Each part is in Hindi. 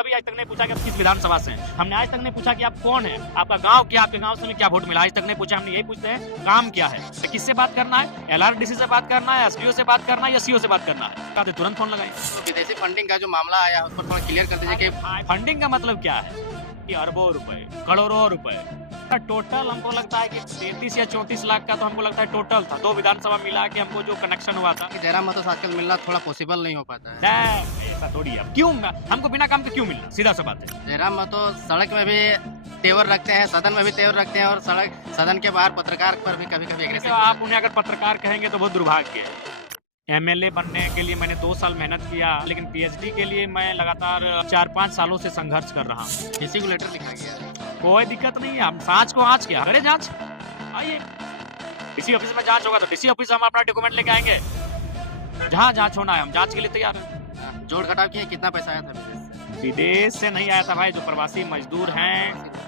कभी आज तक नहीं पूछा कि आप किस विधानसभा से हैं। हमने आज तक नहीं पूछा कि आप कौन है, आपका गांव क्या, आपके गांव से हमें क्या वोट मिला, आज तक नहीं पूछा। हमने यही पूछते हैं काम क्या है, तो किससे बात करना है, LRDC से बात करना है, SDO से बात करना है या CO से बात करना है, कहते तुरंत फोन लगाएं। तो विदेशी फंडिंग का जो मामला आया उस पर थोड़ा क्लियर कर दीजिए कि फंडिंग का मतलब क्या है कि अरबों रुपए, करोड़ों रुपए टोटल हमको लगता है कि 33 या 34 लाख का तो हमको लगता है टोटल था। 2 विधानसभा मिला के हमको जो कनेक्शन हुआ था। जयराम महतो से आजकल मिलना थोड़ा पॉसिबल नहीं हो पाता है। ऐसा थोड़ी है, क्यों हमको बिना काम के क्यों मिलना, सीधा सा बात है। जयराम महतो सड़क में भी तेवर रखते हैं, सदन में भी तेवर रखते हैं और सदन के बाहर पत्रकार पर भी कभी कभी तो आप उन्हें अगर पत्रकार कहेंगे तो बहुत दुर्भाग्य है। MLA बनने के लिए मैंने 2 साल मेहनत किया, लेकिन PhD के लिए मैं लगातार 4-5 सालों से संघर्ष कर रहा हूँ। किसी को लेटर लिखा गया, कोई दिक्कत नहीं है, हम सांच को आँच क्या करे, जांच आइए किसी ऑफिस में जांच होगा तो DC ऑफिस हम अपना डॉक्यूमेंट लेके आएंगे, जहाँ जांच होना है हम जांच के लिए तैयार हैं। जोड़ घटाव किए, कितना पैसा आया था विदेश से नहीं आया था भाई, जो प्रवासी मजदूर हैं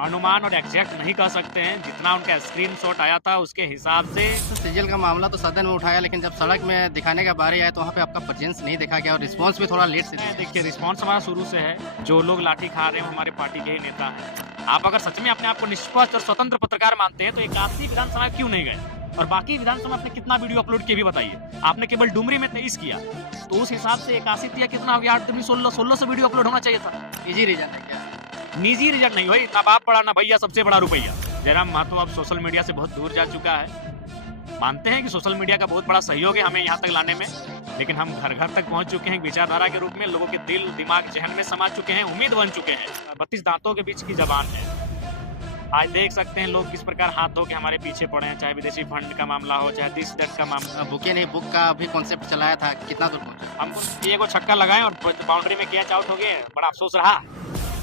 अनुमान और एग्जैक्ट नहीं कह सकते हैं, जितना उनका स्क्रीनशॉट आया था उसके हिसाब से। सीजल का मामला तो सदन में उठाया, लेकिन जब सड़क में दिखाने का बारी आया तो वहाँ पे आपका प्रेजेंस नहीं देखा गया और रिस्पांस भी थोड़ा लेट से दिया। देखिए रिस्पांस हमारा शुरू से है, जो लोग लाठी खा रहे हैं हमारे पार्टी के ही नेता हैं। आप अगर सच में अपने आप को निष्पक्ष और स्वतंत्र पत्रकार मानते हैं तो 81 विधानसभा क्यों नहीं गए, और बाकी विधानसभा आपने कितना वीडियो अपलोड किया भी बताइए। आपने केवल डुमरी में 23 किया, तो उस हिसाब से 81 या कितना 1600 वीडियो अपलोड होना चाहिए था। इजी रीजन है क्या? निजी रिजल्ट नहीं भाई, ना बाप बड़ा ना भैया, सबसे बड़ा रुपया। जयराम महतो अब सोशल मीडिया से बहुत दूर जा चुका है। मानते हैं कि सोशल मीडिया का बहुत बड़ा सहयोग है हमें यहाँ तक लाने में, लेकिन हम घर घर तक पहुँच चुके हैं विचारधारा के रूप में, लोगों के दिल दिमाग जहन में समा चुके हैं, उम्मीद बन चुके हैं। 32 दांतों के बीच की जबान है। आज देख सकते हैं लोग किस प्रकार हाथ धो के हमारे पीछे पड़े हैं, चाहे विदेशी फंड का मामला हो, चाहे दिस दैट का मामला। बुके नहीं बुक का भी कॉन्सेप्ट चलाया था, कितना दूर पहुंचा? हमको एक छक्का लगाए और बाउंड्री में कैच आउट हो गए, बड़ा अफसोस रहा।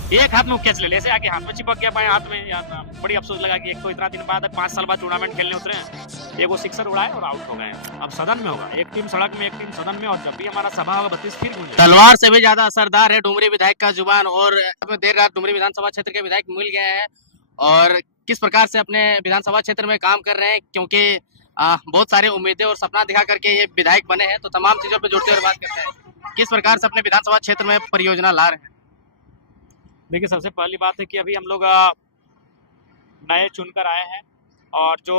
एक हाथ में कैच ले ऐसे आके हाथ में चिपक गया, पाए हाथ में, यार बड़ी अफसोस लगा कि एक तो इतना दिन बाद 5 साल बाद टूर्नामेंट खेलने उतरे हैं, एक वो सिक्सर उड़ाए और आउट हो गए। अब सदन में होगा, एक टीम सड़क में एक टीम सदन में, और जब भी हमारा सभा होगा 32 फिर गूंजेगा। तलवार से भी ज्यादा असरदार है डुमरी विधायक का जुबान, और देर रात डुमरी विधानसभा क्षेत्र के विधायक मिल गए हैं और किस प्रकार से अपने विधानसभा क्षेत्र में काम कर रहे हैं, क्योंकि बहुत सारे उम्मीदें और सपना दिखा करके ये विधायक बने हैं, तो तमाम चीजों पर जुड़ते हुए बात करते हैं किस प्रकार से अपने विधानसभा क्षेत्र में परियोजना ला रहे हैं। देखिए सबसे पहली बात है कि अभी हम लोग नए चुनकर आए हैं और जो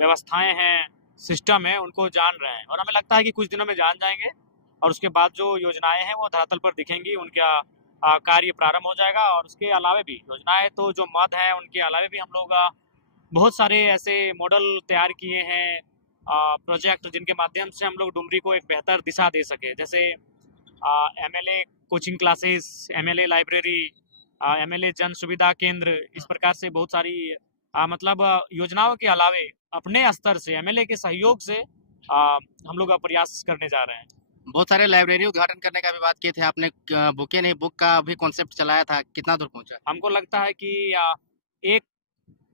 व्यवस्थाएं हैं, सिस्टम है, उनको जान रहे हैं, और हमें लगता है कि कुछ दिनों में जान जाएंगे और उसके बाद जो योजनाएं हैं वो धरातल पर दिखेंगी, उनका कार्य प्रारंभ हो जाएगा। और उसके अलावे भी योजनाएं तो जो मद हैं उनके अलावे भी हम लोग बहुत सारे ऐसे मॉडल तैयार किए हैं, प्रोजेक्ट, जिनके माध्यम से हम लोग डुमरी को एक बेहतर दिशा दे सके। जैसे MLA coaching classes, MLA library, MLA जन सुविधा केंद्र, इस प्रकार से बहुत सारी मतलब योजनाओं के अलावे अपने स्तर से MLA के सहयोग से हम लोग प्रयास करने जा रहे हैं। बहुत सारे लाइब्रेरी उद्घाटन करने का भी बात किए थे आपने, बुके नहीं बुक का भी कॉन्सेप्ट चलाया था, कितना दूर पहुंचा? हमको लगता है कि एक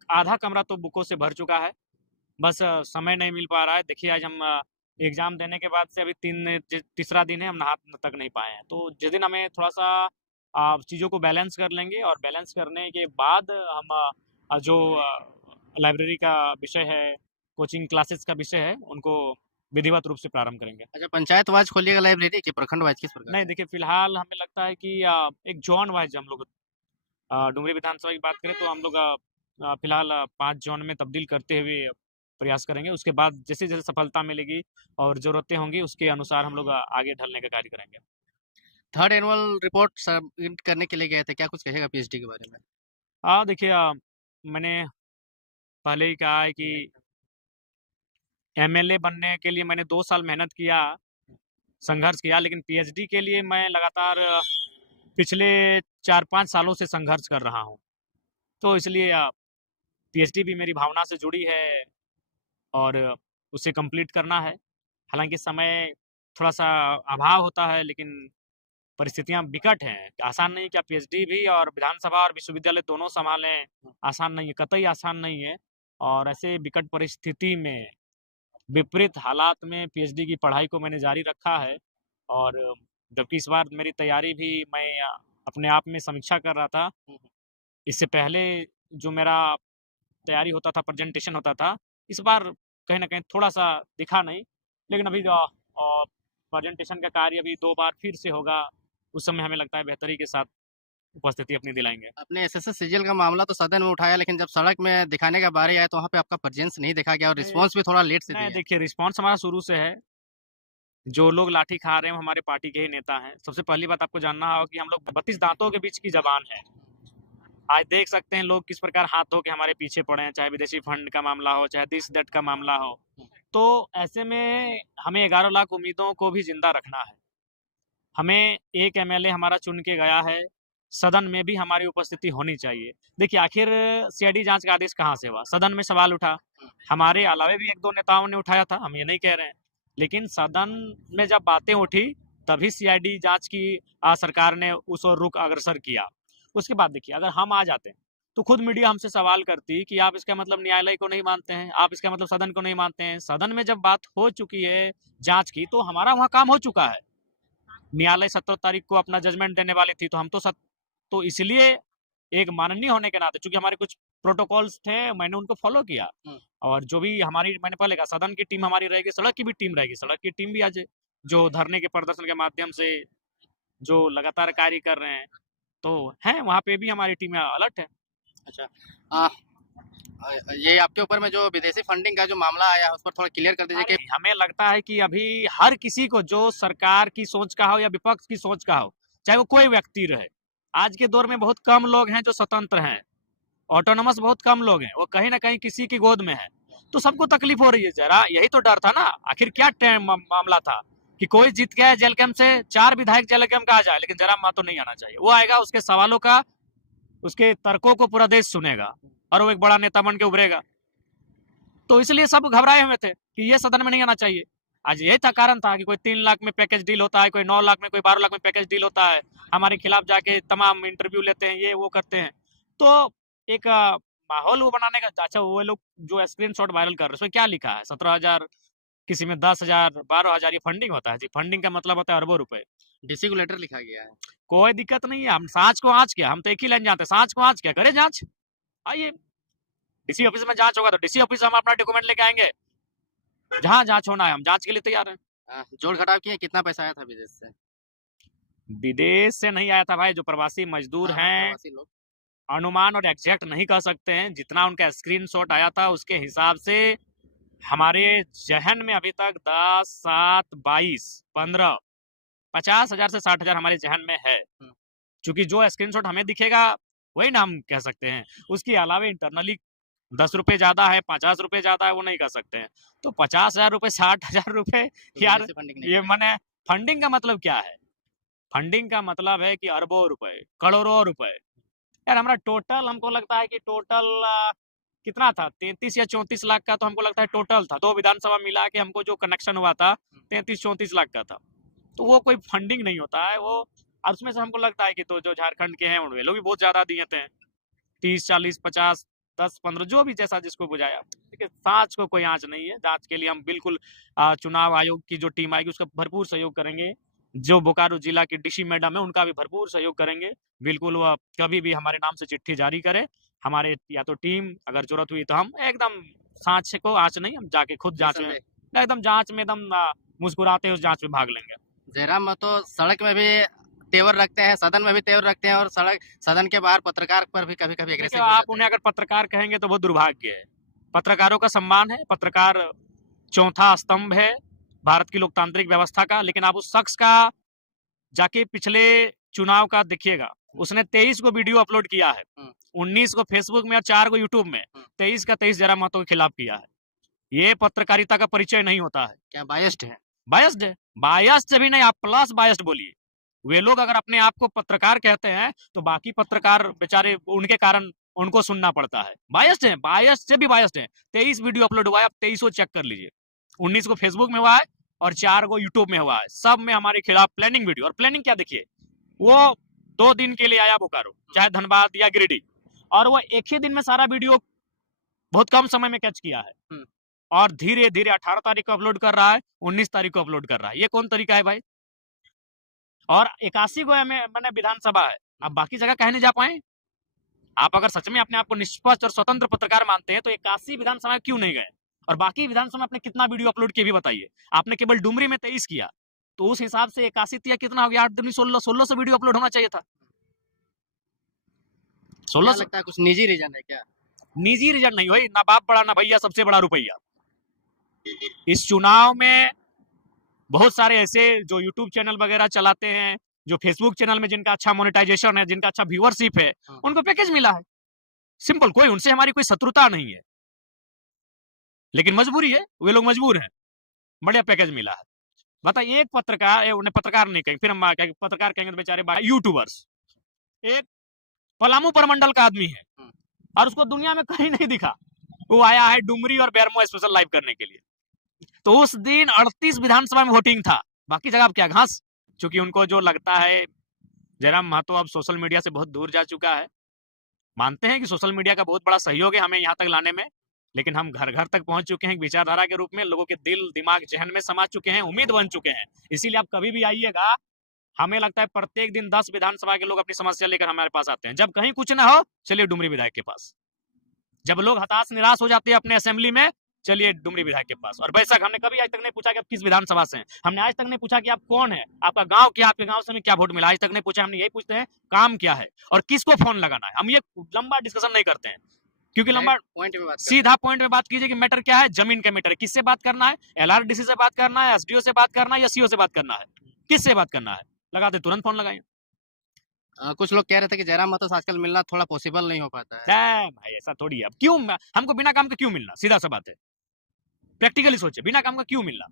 आधा कमरा तो बुकों से भर चुका है, बस समय नहीं मिल पा रहा है। देखिए आज हम एग्जाम देने के बाद से अभी तीसरा दिन है, हम नहा तक नहीं पाए हैं, तो जिस दिन हमें थोड़ा सा चीज़ों को बैलेंस कर लेंगे, और बैलेंस करने के बाद हम जो लाइब्रेरी का विषय है, कोचिंग क्लासेस का विषय है, उनको विधिवत रूप से प्रारंभ करेंगे। अच्छा, पंचायत वाइज खोलिएगा लाइब्रेरी कि प्रखंड वाइज, किस प्रकार? नहीं देखिए, फिलहाल हमें लगता है कि एक जोन वाइज हम लोग डुमरी विधानसभा की बात करें तो हम लोग फिलहाल 5 जोन में तब्दील करते हुए प्रयास करेंगे। उसके बाद जैसे जैसे सफलता मिलेगी और ज़रूरतें होंगी उसके अनुसार हम लोग आगे ढलने का कार्य करेंगे। थर्ड एनुअल रिपोर्ट सबमिट करने के लिए गए थे, क्या कुछ कहेगा PhD के बारे में? देखिए मैंने पहले ही कहा है कि MLA बनने के लिए मैंने 2 साल मेहनत किया, संघर्ष किया, लेकिन PhD के लिए मैं लगातार पिछले 4-5 सालों से संघर्ष कर रहा हूँ। तो इसलिए PhD भी मेरी भावना से जुड़ी है और उसे कंप्लीट करना है। हालांकि समय थोड़ा सा अभाव होता है, लेकिन परिस्थितियां विकट हैं, आसान नहीं कि आप PhD भी और विधानसभा और विश्वविद्यालय दोनों संभालें, आसान नहीं है, कतई आसान नहीं है। और ऐसे विकट परिस्थिति में, विपरीत हालात में PhD की पढ़ाई को मैंने जारी रखा है। और जबकि इस बार मेरी तैयारी भी मैं अपने आप में समीक्षा कर रहा था, इससे पहले जो मेरा तैयारी होता था, प्रेजेंटेशन होता था, इस बार कहीं ना कहीं थोड़ा सा दिखा नहीं, लेकिन अभी प्रेजेंटेशन का कार्य अभी 2 बार फिर से होगा, उस समय हमें लगता है बेहतरी के साथ उपस्थिति अपनी दिलाएंगे। अपने एसएसएस सीजीएल का मामला तो सदन में उठाया, लेकिन जब सड़क में दिखाने का बारी आया तो वहाँ पे आपका प्रेजेंस नहीं देखा गया और नहीं, रिस्पांस भी थोड़ा लेट से नहीं दिया। देखिए, रिस्पॉन्स हमारा शुरू से है। जो लोग लाठी खा रहे हैं वो हमारे पार्टी के ही नेता हैं। सबसे पहली बात आपको जानना होगा कि हम लोग 32 दांतों के बीच की जबान है। आज देख सकते हैं लोग किस प्रकार हाथ धो के हमारे पीछे पड़े हैं, चाहे विदेशी फंड का मामला हो, चाहे दिस दैट का मामला हो। तो ऐसे में हमें 11 लाख उम्मीदों को भी जिंदा रखना है। हमें एक एमएलए हमारा चुन के गया है, सदन में भी हमारी उपस्थिति होनी चाहिए। देखिए, आखिर सीआईडी जांच का आदेश कहाँ से हुआ? सदन में सवाल उठा। हमारे अलावे भी एक दो नेताओं ने उठाया था, हम ये नहीं कह रहे हैं, लेकिन सदन में जब बातें उठी तभी सीआईडी जांच की सरकार ने उस ओर रुख अग्रसर किया। उसके बाद देखिए, अगर हम आ जाते तो खुद मीडिया हमसे सवाल करती कि आप इसका मतलब न्यायालय को नहीं मानते हैं, आप इसका मतलब सदन को नहीं मानते हैं। सदन में जब बात हो चुकी है जांच की, तो हमारा वहां काम हो चुका है। न्यायालय 17 तारीख को अपना जजमेंट देने वाली थी, तो हम तो इसलिए एक माननीय होने के नाते, चूंकि हमारे कुछ प्रोटोकॉल्स थे, मैंने उनको फॉलो किया। और जो भी हमारी, मैंने पहले कहा, सदन की टीम हमारी रहेगी, सड़क की भी टीम रहेगी। सड़क की टीम भी आज जो धरने के प्रदर्शन के माध्यम से जो लगातार कार्य कर रहे हैं, तो हैं वहाँ पे भी हमारी टीम अलर्ट है। अच्छा, आ, ये आपके ऊपर में जो विदेशी फंडिंग का जो मामला आया है उस पर थोड़ा क्लियर कर दीजिए कि हमें लगता है कि अभी हर किसी को, जो सरकार की सोच का हो या विपक्ष की सोच का हो, चाहे वो कोई व्यक्ति रहे, आज के दौर में बहुत कम लोग हैं जो स्वतंत्र हैं, ऑटोनमस बहुत कम लोग हैं, वो कहीं ना कहीं किसी की गोद में है। तो सबको तकलीफ हो रही है। जरा यही तो डर था ना, आखिर क्या मामला था कि कोई जीत गया जेल कैंप से, 4 विधायक जेल कैंप का आ जाए, लेकिन जरा मातो नहीं आना चाहिए। वो आएगा, उसके सवालों का, उसके तर्कों को पूरा देश सुनेगा और वो एक बड़ा नेता बन के उभरेगा। तो इसलिए सब घबराए हुए थे कि ये सदन में नहीं आना चाहिए। आज यही था कारण था कि कोई 3 लाख में पैकेज डील होता है, कोई 9 लाख में, कोई 12 लाख में पैकेज डील होता है, हमारे खिलाफ जाके तमाम इंटरव्यू लेते हैं, ये वो करते हैं। तो एक माहौल वो बनाने का। अच्छा, वो लोग जो स्क्रीन शॉट वायरल कर रहे हैं उसमें क्या लिखा है? 17,000, किसी में 10,000, 12,000, ये फंडिंग होता है जी। फंडिंग का मतलब होता है अरबों रुपए। डीसी को लेटर लिखा गया है। कोई दिक्कत नहीं है, हम सांच को आँच क्या, हम तो एक ही लाइन जानते हैं, सांच को आँच क्या, करे जांच। आइए, डीसी ऑफिस में जांच होगा तो डीसी ऑफिस हम अपना डॉक्यूमेंट लेके आएंगे, जहां जांच होना है हम जांच के लिए तैयार हैं। जोड़ घटाव किए, कितना पैसा आया था विदेश से? विदेश से नहीं आया था भाई, जो प्रवासी मजदूर हैं, प्रवासी लोग। अनुमान और एग्जैक्ट नहीं कह सकते हैं। जितना उनका स्क्रीनशॉट आया था उसके हिसाब से हमारे जहन में अभी तक 10, 7, 22, 15, 50,000 से 60,000 हमारे जहन में है। क्योंकि जो स्क्रीनशॉट हमें दिखेगा वही ना हम कह सकते हैं। उसके अलावा इंटरनली 10 रुपए ज्यादा है, 50 रुपए ज्यादा है, वो नहीं कह सकते हैं। तो 50,000 रुपए, 60,000 रुपए, यार ये मैंने, फंडिंग का मतलब क्या है? फंडिंग का मतलब है कि अरबों रुपए, करोड़ों रुपए। यार हमारा टोटल, हमको लगता है कि टोटल कितना था, 33 या 34 लाख का तो हमको लगता है टोटल था। 2 विधानसभा मिला के हमको जो कनेक्शन हुआ था 33-34 लाख का था। तो वो कोई फंडिंग नहीं होता है वो। और उसमें से हमको लगता है कि तो जो झारखंड के हैं वे लोग भी बहुत ज्यादा दिए थे, 30, 40, 50, 10, 15, जो भी जैसा जिसको बुझाया। देखिए, जांच को कोई आंच नहीं है। जांच के लिए हम बिल्कुल चुनाव आयोग की जो टीम आएगी उसका भरपूर सहयोग करेंगे। जो बोकारो जिला की डीसी मैडम है उनका भी भरपूर सहयोग करेंगे। बिल्कुल, वह कभी भी हमारे नाम से चिट्ठी जारी करे, हमारे या तो टीम, अगर जरूरत हुई तो हम एकदम सांच को आंच नहीं, हम जाके खुद जांच में, एकदम जांच में एकदम मुस्कुराते उस जांच में भाग लेंगे। जयराम महतो सड़क में भी तेवर रखते हैं, सदन में भी तेवर रखते हैं, और सदन के बाहर पत्रकार पर भी कभी कभी एग्रेसिव। आप उन्हें अगर पत्रकार कहेंगे तो बहुत दुर्भाग्य है। पत्रकारों का सम्मान है, पत्रकार चौथा स्तंभ है भारत की लोकतांत्रिक व्यवस्था का। लेकिन आप उस शख्स का जाके पिछले चुनाव का देखिएगा, उसने 23 को वीडियो अपलोड किया है, 19 को फेसबुक में और 4 को यूट्यूब में, 23 का 23 जयराम महतो के खिलाफ किया है। ये पत्रकारिता का परिचय नहीं होता है। क्या बायस्ड है? बायस्ड है, बायस्ड भी नहीं, आप प्लस बायस्ड बोलिए। वे लोग अगर अपने आप को पत्रकार कहते हैं तो बाकी पत्रकार बेचारे उनके कारण उनको सुनना पड़ता है। बायस्ड है, बायस्ड से भी बायस्ड है। 23 वीडियो अपलोड हुआ है, आप 23 चेक कर लीजिए। 19 को फेसबुक में हुआ है और 4 को यूट्यूब में हुआ है। सब में हमारे खिलाफ प्लानिंग वीडियो। और प्लानिंग क्या, देखिए, वो 2 दिन के लिए आया बोकारो, चाहे धनबाद या गिरिडीह, और वो एक ही दिन में सारा वीडियो बहुत कम समय में कैच किया है और धीरे धीरे 18 तारीख को अपलोड कर रहा है, 19 तारीख को अपलोड कर रहा है। ये कौन तरीका है भाई? और 81 को मैंने विधानसभा है, आप बाकी जगह कहे नहीं जा पाए? आप अगर सच में अपने आप को निष्पक्ष और स्वतंत्र पत्रकार मानते हैं तो 81 विधानसभा क्यों नहीं गए? और बाकी विधानसभा में आपने कितना वीडियो अपलोड किया भी बताइए। आपने केवल डुमरी में 23 किया, तो उस हिसाब से 81 कितना हो गया, 8 दूनी 16 वीडियो अपलोड होना चाहिए था। क्या 16 लगता है कुछ निजी रीजन है क्या? निजी रीजन नहीं भाई, ना बाप बड़ा ना भैया, सबसे बड़ा रुपया। इस चुनाव में बहुत सारे ऐसे जो यूट्यूब चैनल वगैरह चलाते हैं, जो फेसबुक चैनल में जिनका अच्छा मोनेटाइजेशन है, जिनका अच्छा व्यूअरशिप है, उनको पैकेज मिला है। सिंपल, कोई उनसे हमारी कोई शत्रुता नहीं है, लेकिन मजबूरी है, वे लोग मजबूर हैं। बढ़िया पैकेज मिला है। बताइए, एक पत्रकार, उन्हें पत्रकार नहीं कहेंगे, फिर हम पत्रकार कहेंगे तो बेचारे यूट्यूबर्स, एक पलामू प्रमंडल का आदमी है और उसको दुनिया में कहीं नहीं दिखा, वो आया है डुमरी और बेरमो स्पेशल लाइव करने के लिए। तो उस दिन 38 विधानसभा में वोटिंग था, बाकी जगह क्या घास। क्योंकि उनको जो लगता है जयराम महतो अब सोशल मीडिया से बहुत दूर जा चुका है। मानते हैं कि सोशल मीडिया का बहुत बड़ा सहयोग है हमें यहाँ तक लाने में, लेकिन हम घर घर तक पहुंच चुके हैं विचारधारा के रूप में, लोगों के दिल दिमाग जहन में समा चुके हैं, उम्मीद बन चुके हैं। इसीलिए आप कभी भी आइएगा, हमें लगता है प्रत्येक दिन 10 विधानसभा के लोग अपनी समस्या लेकर हमारे पास आते हैं। जब कहीं कुछ ना हो, चलिए डुमरी विधायक के पास। जब लोग हताश निराश हो जाते हैं अपने असेंबली में, चलिए डुमरी विधायक के पास। और बेशक हमने कभी आज तक नहीं पूछा कि आप किस विधानसभा से हैं, हमने आज तक नहीं पूछा कि आप कौन है, आपका गांव क्या, आपके गांव से हमें क्या वोट मिला, आज तक नहीं पूछा। हमने यही पूछते हैं काम क्या है और किसको फोन लगाना है। हम ये लंबा डिस्कशन नहीं करते हैं, क्योंकि लंबा पॉइंट पे बात सीधा पॉइंट में बात कीजिए कि मैटर क्या है, जमीन का मैटर है, किससे बात करना है, LRDC से बात करना है, SDO से बात करना है या CO से बात करना है, किससे बात करना है, लगाते तुरंत फोन लगाएं। कुछ लोग कह रहे थे कि जयराम महतो से आजकल मिलना थोड़ा पॉसिबल नहीं हो पाता है। नहीं भाई, ऐसा थोड़ी है। अब क्यों हमको बिना काम के क्यों मिलना, सीधा सा बात है, प्रैक्टिकली सोचे, बिना काम का क्यों मिलना।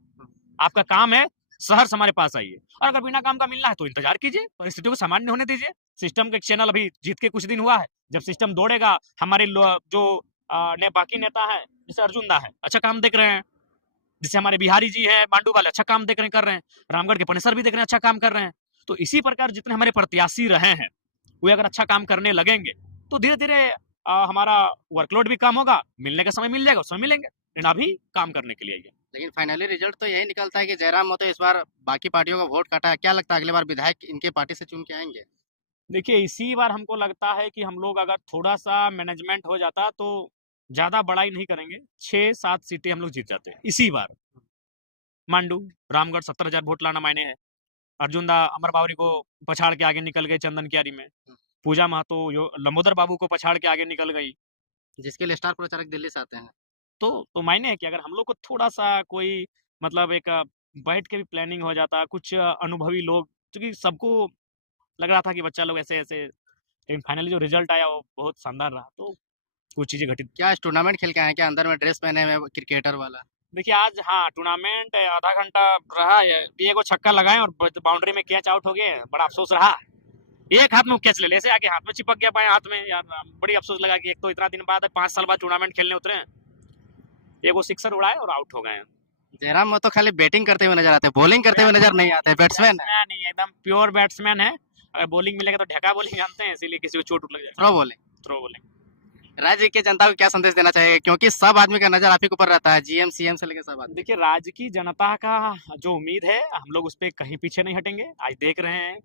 आपका काम है शहर से हमारे पास आइए, और अगर बिना काम का मिलना है तो इंतजार कीजिए, परिस्थितियों को सामान्य होने दीजिए। सिस्टम का चैनल अभी जीत के कुछ दिन हुआ है, जब सिस्टम दौड़ेगा, हमारे जो बाकी नेता है, जैसे अर्जुन दा है, अच्छा काम देख रहे हैं, जैसे हमारे बिहारी जी है, मांडू वाले अच्छा काम देख रहे हैं, कर रहे हैं, रामगढ़ के पनेसर भी देख रहे हैं, अच्छा काम कर रहे हैं। तो इसी प्रकार जितने हमारे प्रत्याशी रहे हैं, वे अगर अच्छा काम करने लगेंगे तो धीरे धीरे हमारा वर्कलोड भी कम होगा, मिलने का समय मिल जाएगा, उसमें मिलेंगे, लेकिन अभी काम करने के लिए आइए। लेकिन फाइनली रिजल्ट तो यही निकलता है कि जयराम महतो इस बार बाकी पार्टियों का वोट काटा है। क्या लगता है अगले बार विधायक इनके पार्टी से चुन के आएंगे? देखिए, इसी बार हमको लगता है कि हम लोग अगर थोड़ा सा मैनेजमेंट हो जाता तो ज्यादा बड़ाई नहीं करेंगे, 6-7 सीटें हम लोग जीत जाते हैं इसी बार। मांडू रामगढ़ 70,000 वोट लाना मायने है। अर्जुन दा अमर बावरी को पछाड़ के आगे निकल गए चंदन क्यारी में। पूजा महतो लंबोदर बाबू को पछाड़ के आगे निकल गई, जिसके लिए स्टार प्रचारक दिल्ली से आते हैं। तो मायने है कि अगर हम लोग को थोड़ा सा कोई मतलब एक बैठ के भी प्लानिंग हो जाता, कुछ अनुभवी लोग, क्योंकि सबको लग रहा था कि बच्चा लोग ऐसे ऐसे, लेकिन फाइनली जो रिजल्ट आया वो बहुत शानदार रहा, तो कुछ चीजें घटित। क्या आज टूर्नामेंट खेल के आए? क्या अंदर में ड्रेस पहने हुए क्रिकेटर वाला? देखिए आज, हाँ, टूर्नामेंट आधा घंटा रहा है, एक वो छक्का लगाए और बाउंड्री में कैच आउट हो गए, बड़ा अफसोस रहा। एक हाथ में कैच ले ऐसे आके हाथ में चिपक गया, बाएं हाथ में, यार बड़ी अफसोस लगा कि एक तो इतना दिन बाद 5 साल बाद टूर्नामेंट खेलने उतरे हैं, एक वो सिक्सर उड़ाए और आउट हो गए। जयराम महतो खाली बैटिंग करते हुए नजर आते हैं, बॉलिंग करते हुए नजर नहीं आते। बैट्समैन है, नहीं, एकदम प्योर बैट्समैन है। अगर बॉलिंग मिलेगा तो ढका बॉलिंग जानते हैं, इसीलिए किसी को चोट लग जाए। Throw bowling. Throw bowling. राज्य के जनता को क्या संदेश देना चाहिए, क्योंकि सब आदमी का नजर आप ही के ऊपर रहता है, GM CM से लेकर सब आदमी। देखिए, राज्य की जनता का जो उम्मीद है, हम लोग उस पर कहीं पीछे नहीं हटेंगे। आज देख रहे हैं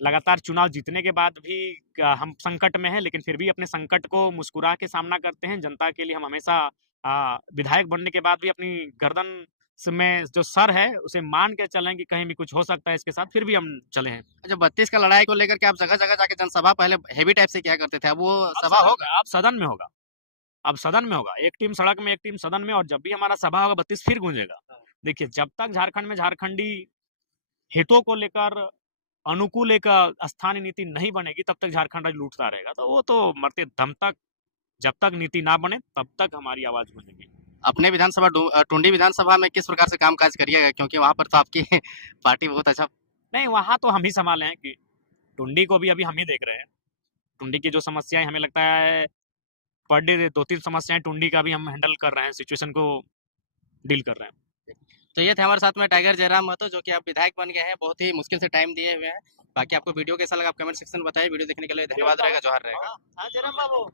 लगातार चुनाव जीतने के बाद भी हम संकट में हैं, लेकिन फिर भी अपने संकट को मुस्कुरा के सामना करते हैं। जनता के लिए हम हमेशा विधायक बनने के बाद भी अपनी गर्दन में जो सर है उसे मान के चलें कि कहीं भी कुछ हो सकता है इसके साथ, फिर भी हम चले हैं। अच्छा, 32 का लड़ाई को लेकर के आप जगह जगह जाके जनसभा पहले हेवी टाइप से क्या करते थे, अब वो सभा होगा? अब सदन में होगा, अब सदन में होगा, एक टीम सड़क में, एक टीम सदन में, और जब भी हमारा सभा होगा 32 फिर गूंजेगा। देखिए, जब तक झारखंड में झारखंडी हितों को लेकर अनुकूल एक स्थानीय नीति नहीं बनेगी, तब तक झारखंड राज्य लूटता रहेगा। तो वो तो मरते दम तक, जब तक नीति ना बने तब तक हमारी आवाज गूंजेगी। अपने विधानसभा टुंडी विधानसभा में किस प्रकार से काम काज करिएगा, क्योंकि वहां पर तो आपकी पार्टी बहुत अच्छा। नहीं, वहां तो हम ही संभाले हैं कि टुंडी को भी अभी हम ही देख रहे हैं। टुंडी की जो समस्याएं, हमें लगता है पर डे 2-3 समस्याएं टुंडी का भी हम हैंडल कर रहे हैं, सिचुएशन को डील कर रहे हैं। तो ये थे हमारे साथ में टाइगर जयराम महतो, जो कि आप विधायक बन गए हैं, बहुत ही मुश्किल से टाइम दिए हुए हैं। बाकी आपको वीडियो कैसा लगा आप कमेंट सेक्शन में बताइए। वीडियो देखने के लिए धन्यवाद रहेगा, जोहार रहेगा। हाँ, जयराम बाबू।